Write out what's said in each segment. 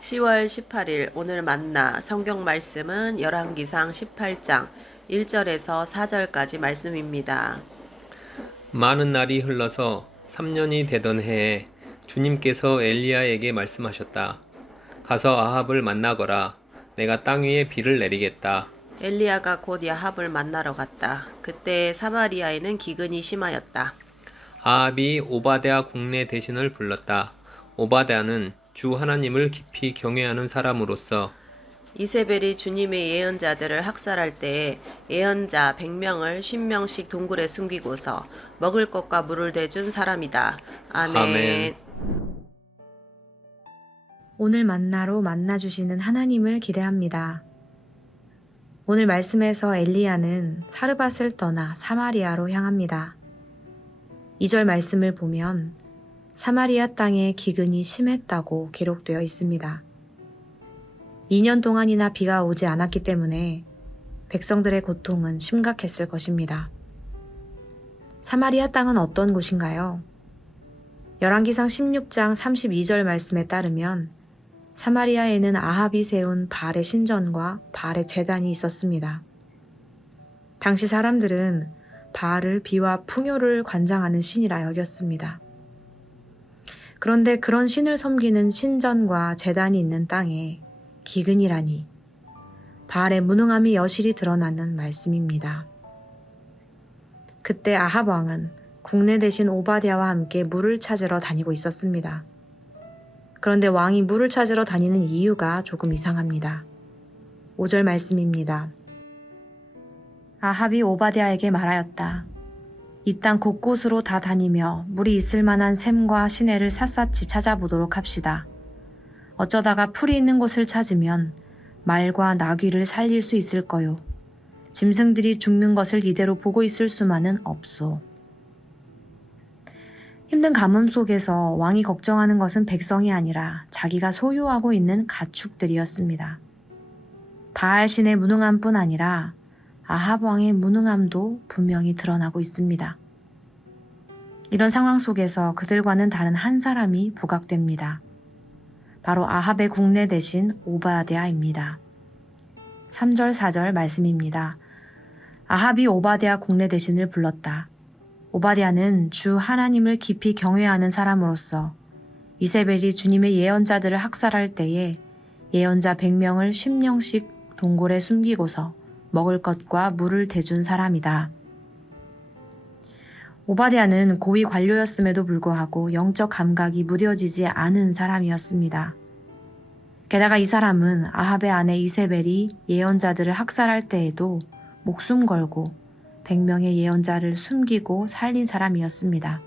10월 18일 오늘 만나 성경 말씀은 열왕기상 18장 1절에서 4절까지 말씀입니다. 많은 날이 흘러서 3년이 되던 해에 주님께서 엘리야에게 말씀하셨다. 가서 아합을 만나거라. 내가 땅 위에 비를 내리겠다. 엘리야가 곧 야합을 만나러 갔다. 그때 사마리아에는 기근이 심하였다. 아합이 오바댜 국내 대신을 불렀다. 오바댜는 주 하나님을 깊이 경외하는 사람으로서 이세벨이 주님의 예언자들을 학살할 때에 예언자 100명을 50명씩 동굴에 숨기고서 먹을 것과 물을 대준 사람이다. 아멘. 아멘. 오늘 만나로 만나주시는 하나님을 기대합니다. 오늘 말씀에서 엘리야는 사르밧을 떠나 사마리아로 향합니다. 2절 말씀을 보면 사마리아 땅에 기근이 심했다고 기록되어 있습니다. 2년 동안이나 비가 오지 않았기 때문에 백성들의 고통은 심각했을 것입니다. 사마리아 땅은 어떤 곳인가요? 열왕기상 16장 32절 말씀에 따르면 사마리아에는 아합이 세운 바알의 신전과 바알의 제단이 있었습니다. 당시 사람들은 바알을 비와 풍요를 관장하는 신이라 여겼습니다. 그런데 그런 신을 섬기는 신전과 제단이 있는 땅에 기근이라니 바알의 무능함이 여실히 드러나는 말씀입니다. 그때 아합 왕은 국내 대신 오바댜와 함께 물을 찾으러 다니고 있었습니다. 그런데 왕이 물을 찾으러 다니는 이유가 조금 이상합니다. 5절 말씀입니다. 아합이 오바댜에게 말하였다. 이 땅 곳곳으로 다 다니며 물이 있을 만한 샘과 시내를 샅샅이 찾아보도록 합시다. 어쩌다가 풀이 있는 곳을 찾으면 말과 나귀를 살릴 수 있을 거요. 짐승들이 죽는 것을 이대로 보고 있을 수만은 없소. 힘든 가뭄 속에서 왕이 걱정하는 것은 백성이 아니라 자기가 소유하고 있는 가축들이었습니다. 바알 신의 무능함뿐 아니라 아합 왕의 무능함도 분명히 드러나고 있습니다. 이런 상황 속에서 그들과는 다른 한 사람이 부각됩니다. 바로 아합의 국내 대신 오바댜입니다. 3절 4절 말씀입니다. 아합이 오바댜 국내 대신을 불렀다. 오바댜는 주 하나님을 깊이 경외하는 사람으로서 이세벨이 주님의 예언자들을 학살할 때에 예언자 100명을 10명씩 동굴에 숨기고서 먹을 것과 물을 대준 사람이다. 오바댜는 고위 관료였음에도 불구하고 영적 감각이 무뎌지지 않은 사람이었습니다. 게다가 이 사람은 아합의 아내 이세벨이 예언자들을 학살할 때에도 목숨 걸고 100명의 예언자를 숨기고 살린 사람이었습니다.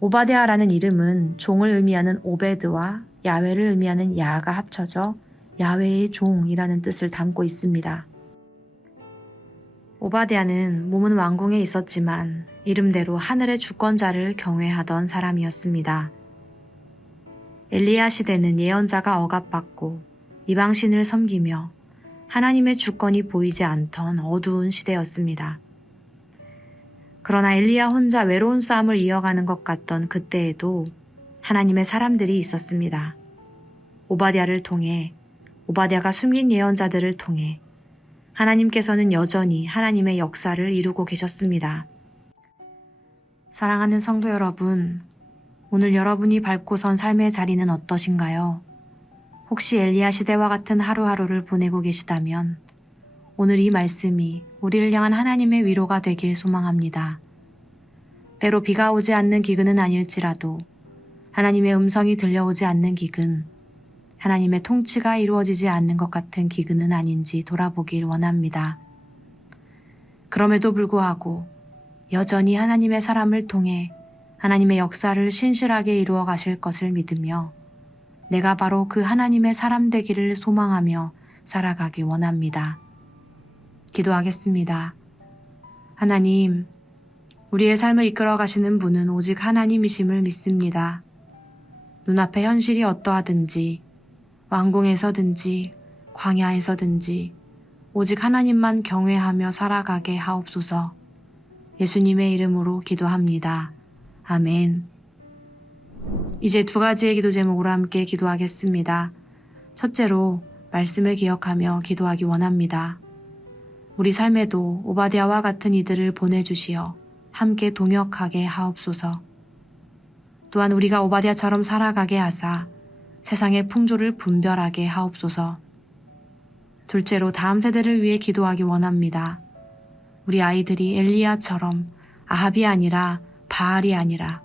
오바댜라는 이름은 종을 의미하는 오베드와 야훼를 의미하는 야가 합쳐져 야훼의 종이라는 뜻을 담고 있습니다. 오바댜는 몸은 왕궁에 있었지만 이름대로 하늘의 주권자를 경외하던 사람이었습니다. 엘리야 시대는 예언자가 억압받고 이방신을 섬기며 하나님의 주권이 보이지 않던 어두운 시대였습니다. 그러나 엘리야 혼자 외로운 싸움을 이어가는 것 같던 그때에도 하나님의 사람들이 있었습니다. 오바댜를 통해 오바댜가 숨긴 예언자들을 통해 하나님께서는 여전히 하나님의 역사를 이루고 계셨습니다. 사랑하는 성도 여러분, 오늘 여러분이 밟고 선 삶의 자리는 어떠신가요? 혹시 엘리야 시대와 같은 하루하루를 보내고 계시다면 오늘 이 말씀이 우리를 향한 하나님의 위로가 되길 소망합니다. 때로 비가 오지 않는 기근은 아닐지라도 하나님의 음성이 들려오지 않는 기근, 하나님의 통치가 이루어지지 않는 것 같은 기근은 아닌지 돌아보길 원합니다. 그럼에도 불구하고 여전히 하나님의 사람을 통해 하나님의 역사를 신실하게 이루어 가실 것을 믿으며 내가 바로 그 하나님의 사람 되기를 소망하며 살아가기 원합니다. 기도하겠습니다. 하나님, 우리의 삶을 이끌어 가시는 분은 오직 하나님이심을 믿습니다. 눈앞의 현실이 어떠하든지 왕궁에서든지 광야에서든지 오직 하나님만 경외하며 살아가게 하옵소서. 예수님의 이름으로 기도합니다. 아멘. 이제 두 가지의 기도 제목으로 함께 기도하겠습니다. 첫째로 말씀을 기억하며 기도하기 원합니다. 우리 삶에도 오바댜와 같은 이들을 보내주시어 함께 동역하게 하옵소서. 또한 우리가 오바댜처럼 살아가게 하사 세상의 풍조를 분별하게 하옵소서. 둘째로 다음 세대를 위해 기도하기 원합니다. 우리 아이들이 엘리야처럼 아합이 아니라 바알이 아니라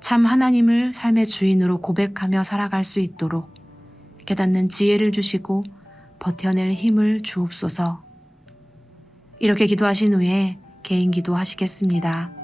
참 하나님을 삶의 주인으로 고백하며 살아갈 수 있도록 깨닫는 지혜를 주시고 버텨낼 힘을 주옵소서. 이렇게 기도하신 후에 개인 기도하시겠습니다.